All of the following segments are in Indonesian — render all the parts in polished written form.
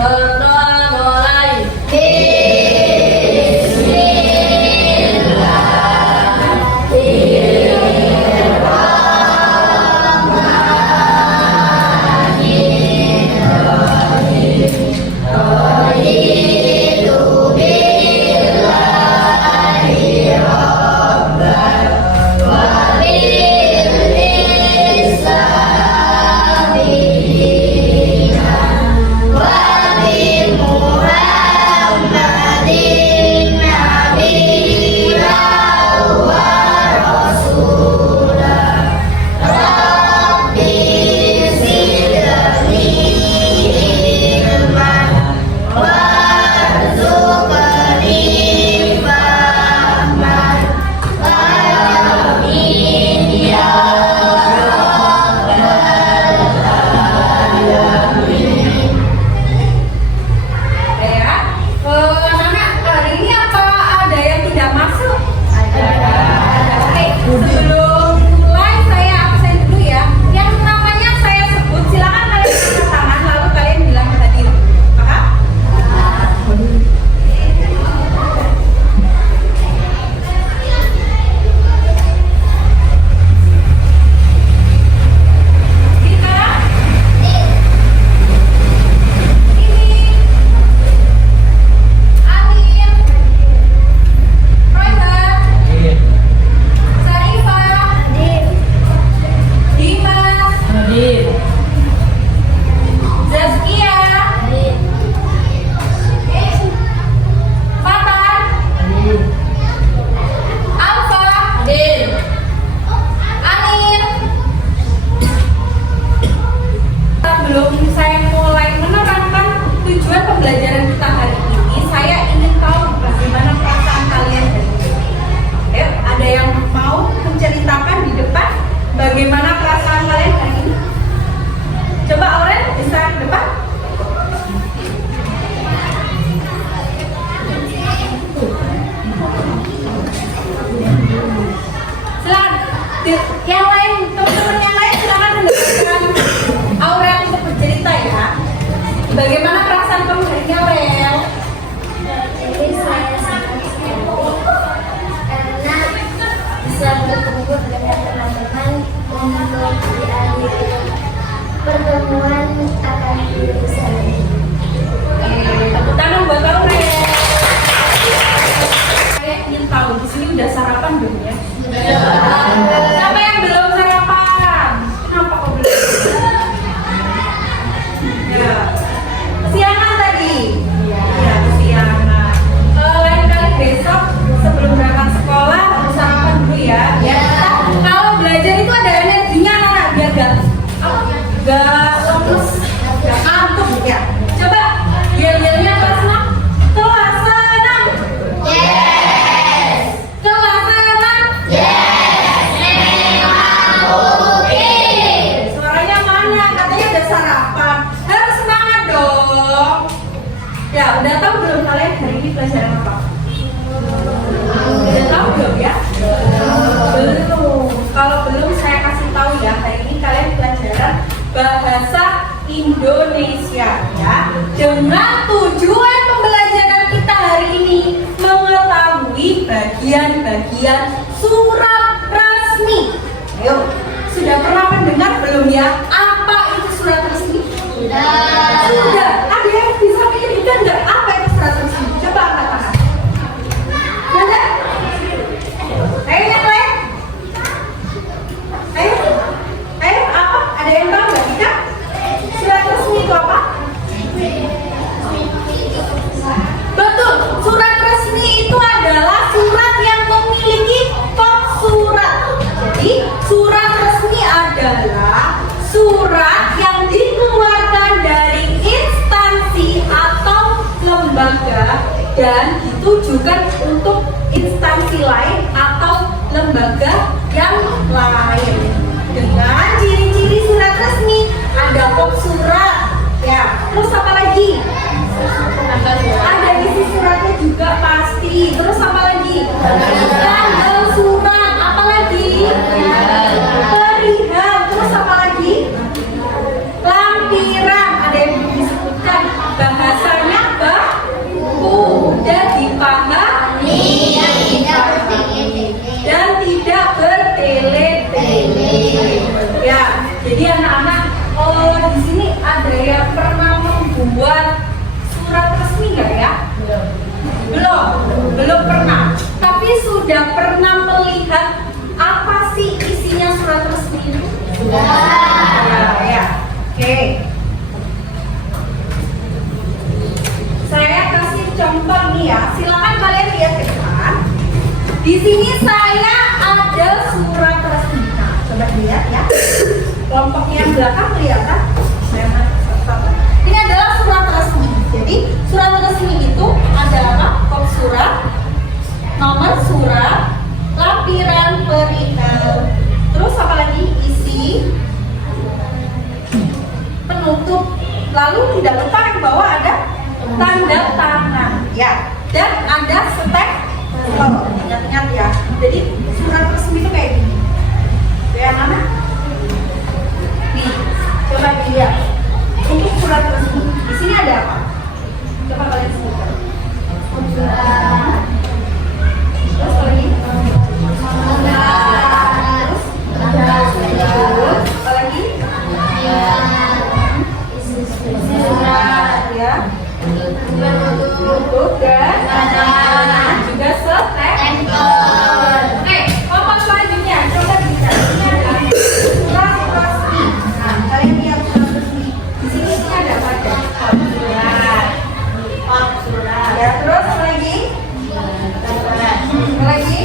Berdoa mulai. Sebelum saya mulai menerangkan tujuan pembelajaran kita hari ini, saya ingin tahu bagaimana perasaan kalian hari ini. Ayo, ada yang mau menceritakan di depan bagaimana perasaan kalian hari ini? Coba Auren, bisa ke depan. Silakan. Yang lain, teman-teman yang lain silakan mendengarkan Auren untuk bercerita ya. Bagaimana perasaan kamu hari ini, Aurel? Jadi saya sangat senang karena bisa bertemu dengan teman-teman untuk di akhir pertemuan akan diusaha. Tepuk tangan buat Aurel. Saya ingin tahu di sini udah sarapan belum ya? Siapa yang belum sarapan? Kenapa kok belum? Ya, kesiangan tadi. Ya, kesiangan. Lain kali besok sebelum berangkat sekolah harus sarapan dulu ya. Ya, kalau belajar itu ada energinya anak biar gak lemes, gak ngantuk ya. Coba yel-yelnya kelas 6. Kelas 6. Yes. Kelas 6. Suaranya mana? Katanya udah sarapan. Harus semangat dong. Ya, udah tahu belum kalian hari ini pelajaran apa? Udah tahu belum ya? Belum. Kalau belum saya kasih tahu ya, hari ini kalian pelajaran bahasa Indonesia ya. Dengan tujuan pembelajaran kita hari ini mengetahui bagian-bagian surat resmi. Ayo, sudah pernah mendengar belum ya? Apa itu surat resmi? Sudah. Ada yang bisa menyebutkan nggak apa itu surat resmi? Coba angkat tangan. Ada? Ayo yang lain. Ayo apa? Ada yang tahu nggak kita? Surat resmi itu apa? Betul. Surat resmi itu adalah surat yang memiliki kod surat. Jadi surat resmi adalah surat yang dikeluarkan dari instansi atau lembaga dan ditujukan untuk instansi lain atau lembaga yang lain. Dengan ciri-ciri surat resmi, ada kod surat, ya. Terus apa lagi? Ada isi suratnya juga pasti. Terus apa lagi? Tanggal surat. Apa lagi? Perihal. Terus apa lagi? Lampiran. Ada yang disebutkan bahasa resmi nggak ya? Belum pernah. Tapi sudah pernah melihat apa sih isinya surat resmi itu? Ya. Oke. Saya kasih contoh nih ya. Silakan kalian lihat ke depan. Di sini saya ada surat resmi. Nah, coba lihat ya. Kelompoknya yang belakang kelihatan. Ini adalah surat resmi. Jadi surat resmi itu ada apa? Kop surat, nomor surat, lampiran peritel, terus apa lagi? Isi, penutup. Lalu tidak lupa yang bawah ada tanda tangan, ya. Dan ada stempel. Ingat-ingat ya. Jadi surat resmi itu kayak gini. Yang mana? Nih, coba dilihat. Untuk surat resmi, di sini ada apa? Coba kalian sebutkan. Terus lagi? Terus apa lagi? Surat ya. Bentuk dan juga stempel. Oke, kelompok selanjutnya coba dilihat. Ini ada surat resmi. Nah, kalian lihat surat resmi. Di sini ada apa? Surat. Ya, terus apa lagi? Apa lagi?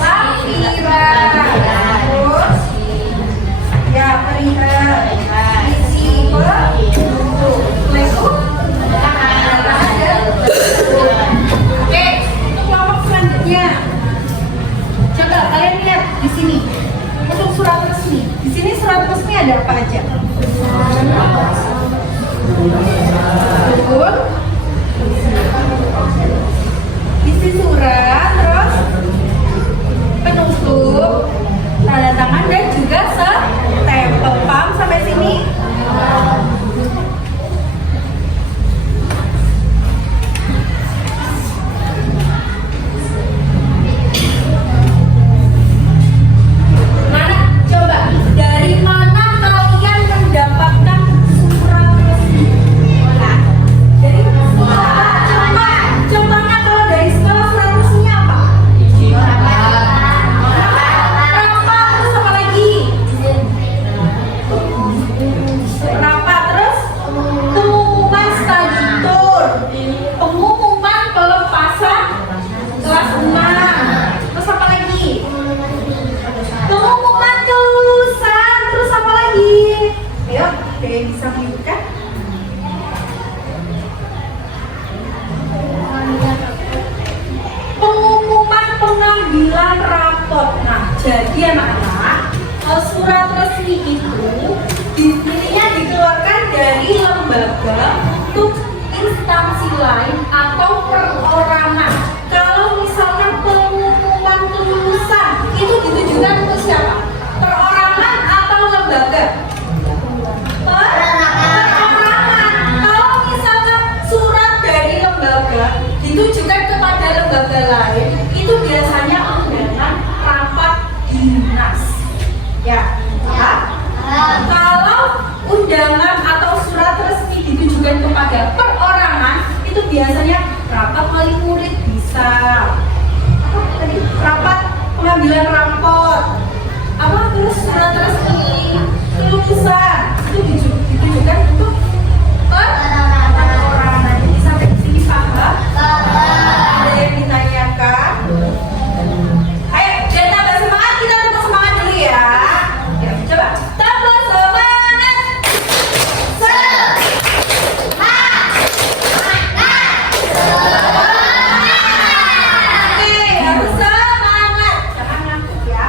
Lampiran. Terus ya, perihal. Isi penutup. Oke, untuk kelompok selanjutnya. Coba kalian lihat di sini. Untuk surat resmi. Di sini surat resmi ada apa aja? Betul. Isi surat, terus penutup, tanda tangan dan juga stempel. Paham sampai sini? Mana? Coba dari mana kalian mendapatkan surat resmi? Jadi contohnya kalau dari sekolah surat resminya apa? Rapat, terus apa lagi? Rapat, terus pengumuman study tour, pengumuman pelepasan kelas 6, terus apa lagi? Pengumuman kelulusan, terus apa lagi? Ayo, ada yang bisa menyebutkan? Pengumuman pengambilan rapot. Nah, jadi anak-anak, surat resmi itu dirinya dikeluarkan dari lembaga untuk instansi lain atau perorangan. Kalau misalkan pengumuman kelulusan itu ditujukan untuk siapa? Perorangan atau lembaga? Perorangan. Kalau misalkan surat dari lembaga ditujukan kepada lembaga lain, itu biasanya undangan rapat dinas. Ya. Kalau undangan atau surat resmi ditujukan kepada perorangan, itu biasanya rapat wali murid bisa. Apa tadi? Rapat pengambilan rapot. Apa terus surat resmi kelulusan itu ditujukan untuk perorangan. Jadi sampai di sini paham? Ada yang ditanyakan? Ayo, biar tambah semangat, kita tambah semangat dulu ya. Ya, coba tambah semangat. Oke, harus semangat. Jangan ngantuk ya.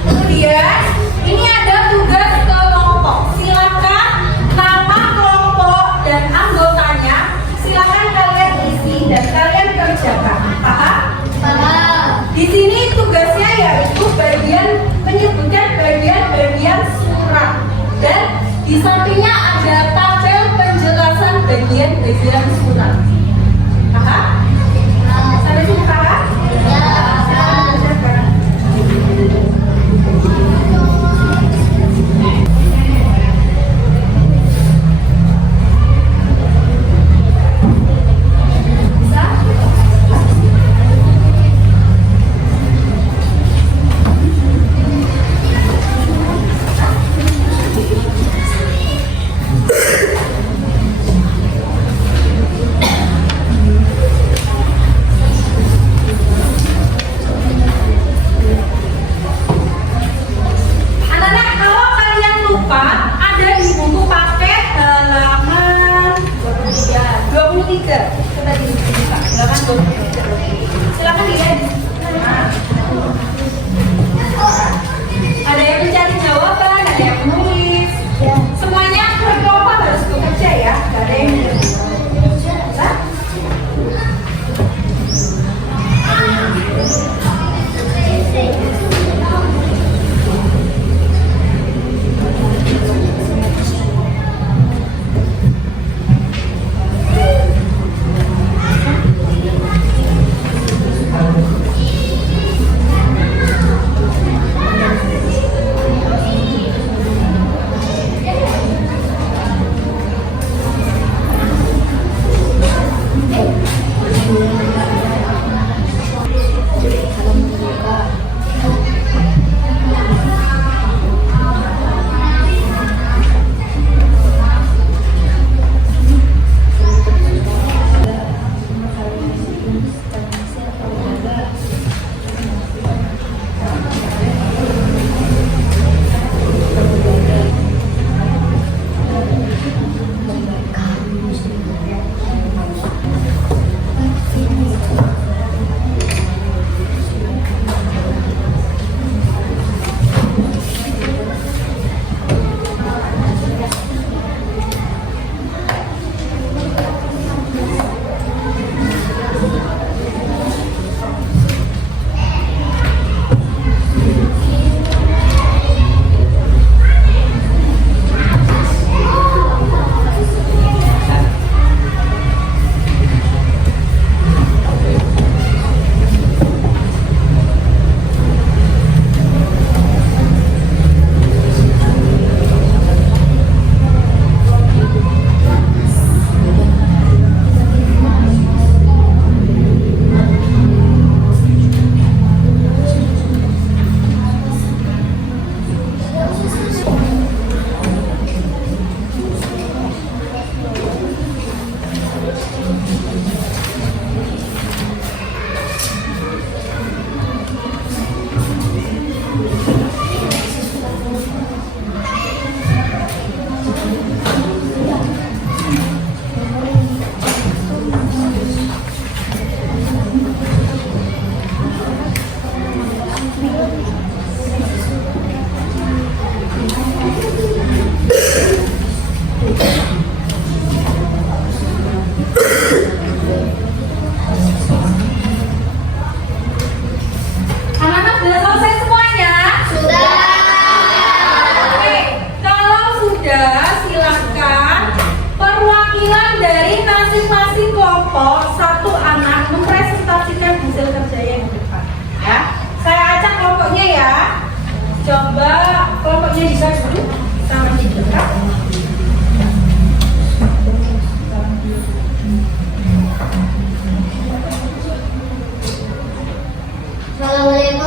Kemudian ini ada tugas kelompok. Silakan nama kelompok dan anggotanya silakan kalian isi dan kalian kerjakan. Paham? Di sini tugasnya yaitu bagian menyebutkan bagian-bagian surat dan di sampingnya ada tabel penjelasan bagian-bagian surat. Paham? Sampai sini paham?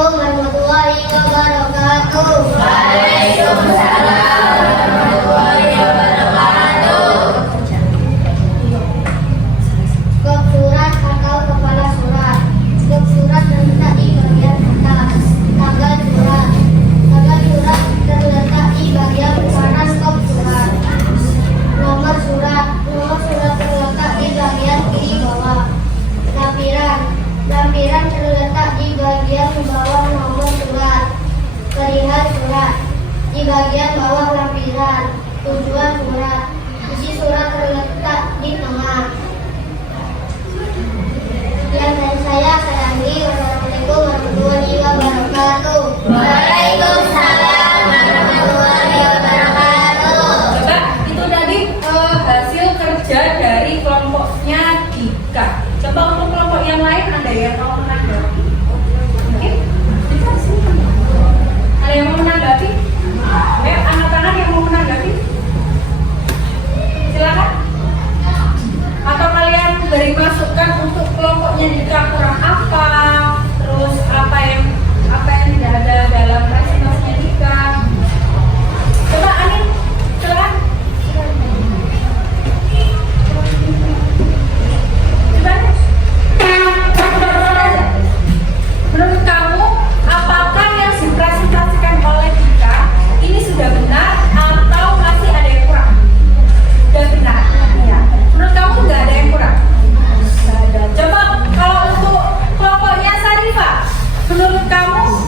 Assalamualaikum warahmatullahi wabarakatuh. Waalaikumsalam warahmatullahi wabarakatuh. Skop surat atau kepala surat. Skop surat terletak di bagian atas. Tanggal surat. Tanggal surat terletak di bagian kanan skop surat. Nomor surat. Nomor surat terletak di bagian kiri bawah. Lampiran. Lampiran terletak di bagian bawah nomor surat. Perihal surat di bagian bawah lampiran. Tujuan surat. Isi surat terletak di tengah. Yang saya sayangi, wassalamualaikum warahmatullahi wabarakatuh. Waalaikumsalam warahmatullahi wabarakatuh. Coba itu tadi hasil kerja dari kelompoknya Dika. Coba untuk kelompok yang lain ada yang mau menanggapi? Mungkin? Ada yang mau menanggapi? Anak-anak yang mau menanggapi? Silakan. Atau kalian beri masukan untuk kelompoknya Dika kurang apa? Terus apa yang tidak ada dalam presentasinya Dika? Coba Anin, silakan. Menurut kamu, apakah yang dipresentasikan oleh Dika ini sudah benar atau masih ada yang kurang? Sudah benar. Ya. Menurut kamu nggak ada yang kurang? Nggak ada. Coba kalau untuk kelompoknya Sarifa, menurut kamu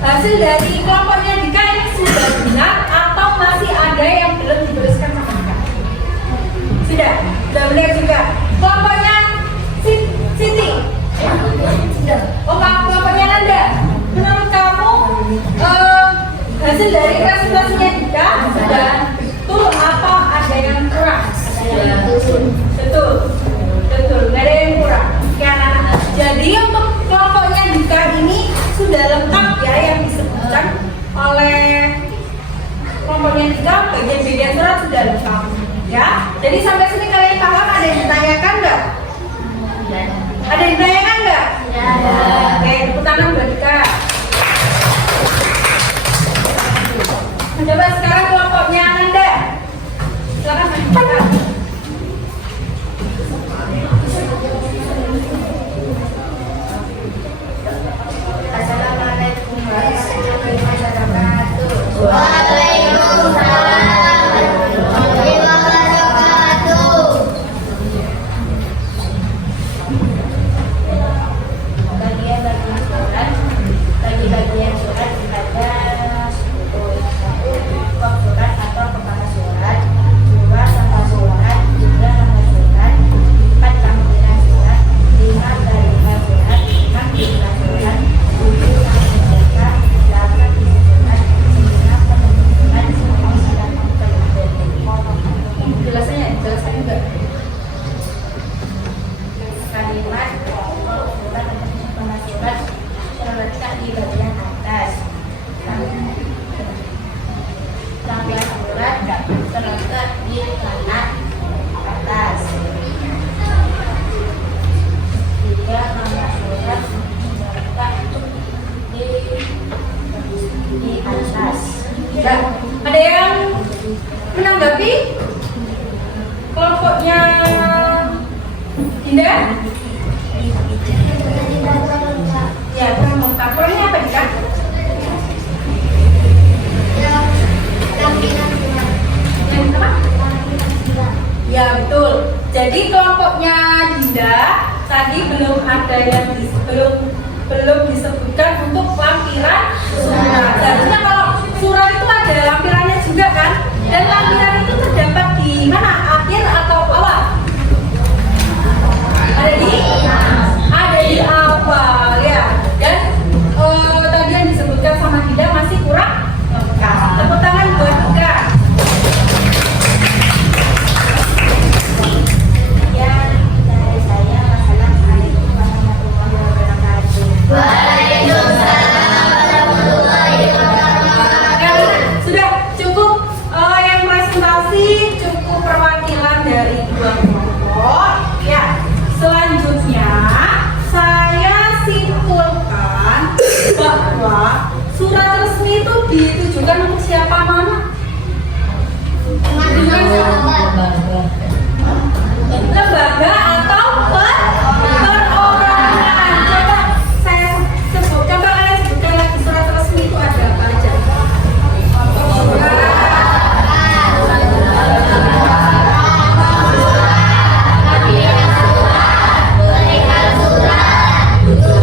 hasil dari kelompoknya Dika ini sudah benar atau masih ada yang belum dituliskan sama Dika? Sudah benar juga. Kelompoknya Siti. Oh, kelompoknya Nanda. Menurut kamu hasil dari presentasinya Dika sudah betul apa ada yang kurang? Betul. Nggak ada yang kurang. Oke anak-anak. Jadi untuk kelompoknya Dika ini sudah lengkap ya yang disebutkan oleh kelompoknya Dika, bagian-bagian surat sudah lengkap. Ya, jadi sampai sini kalian paham? Ada yang ditanyakan nggak? Ada yang ditanyakan nggak? Oke, tepuk tangan buat Dika. Coba sekarang kelompoknya Nanda. Silakan Nanda. Assalamualaikum warahmatullahi wabarakatuh. Waalaikumsalam warahmatullahi wabarakatuh. Bagi-bagian surat ada 1 skop surat atau kepala surat, 2 tanggal surat, 3 tanggal surat, 4 tampilan surat, 5 perihal surat, 6 jumlah surat, 7 tanggal mereka, 8 isi surat, 9 penutup surat, 9 Jelasnya juga. kalimat skop surat atau kepala surat terletak di bagian atas. Tampilan surat terletak di kanan atas. 3 nama surat terletak di atas. Ya, ada yang menanggapi kelompoknya Dinda? Ya, kurang lengkap. Kurangnya apa Dika? Yang apa? Ya betul. Jadi kelompoknya Dinda tadi belum ada yang belum disebutkan untuk lampiran surat. Seharusnya kalau surat itu ada lampirannya juga kan? Dan lampiran itu terdapat di mana? Akhir atau awal? Ada di awal ya. Dan tadi yang disebutkan sama Dinda masih kurang lengkap. Tepuk tangan buat Dika. Sekian dari saya. Wassalamualaikum warahmatullahi wabarakatuh. siswa, surat resmi itu ditujukan untuk siapa mana? Teman-teman sahabat. Lembaga atau perorangan. Coba saya sebut, coba kalian sebutkan lagi surat resmi itu ada apa aja? Betul.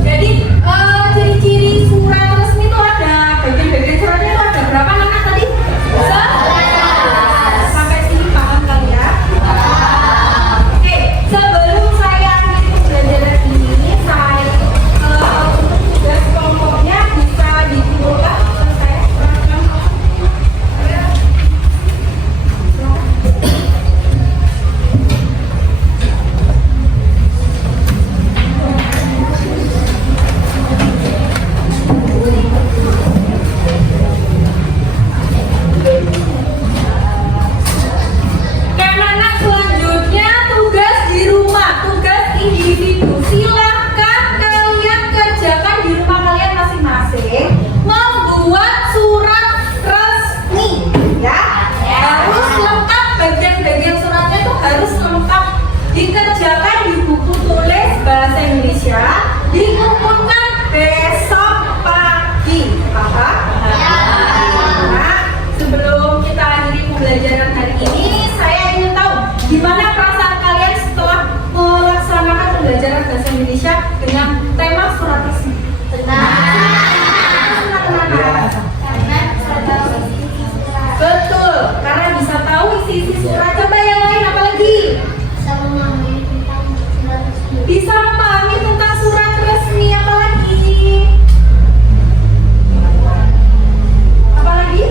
Jadi ciri-ciri surat resmi itu ada bagian-bagian suratnya itu ada berapa anak tadi? 11. Sampai sini paham kali ya? Oke, sebelum saya akhiri pembelajaran ini, saya tugas kelompoknya bisa dikumpulkan ke saya. Anak-anak selanjutnya tugas di rumah, tugas individu. Silahkan kalian kerjakan di rumah kalian masing-masing membuat surat resmi, ya. Harus lengkap, bagian-bagian suratnya itu harus lengkap. Dikerjakan di buku tulis bahasa Indonesia, dikumpulkan besok pagi. Paham? Nah, sebelum kita akhiri pembelajaran hari ini, saya ingin tahu gimana perasaan kalian setelah melaksanakan pembelajaran bahasa Indonesia dengan tema surat resmi. Betul, karena bisa tahu isi-isi surat. Coba yang lain apa lagi? Bisa memahami tentang surat resmi apa lagi? Apa lagi?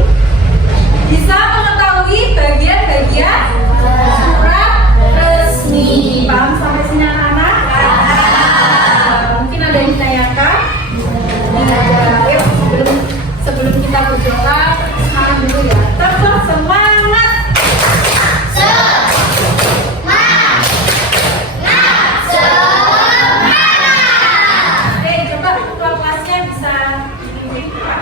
Bisa mengetahui bagian-bagian surat resmi. Paham sampai sini anak-anak? Mungkin ada yang ditanyakan? Ayo sebelum kita berdoa, semangat dulu ya. Tetap semangat. Oke, coba ketua kelasnya bisa ditunjukkan.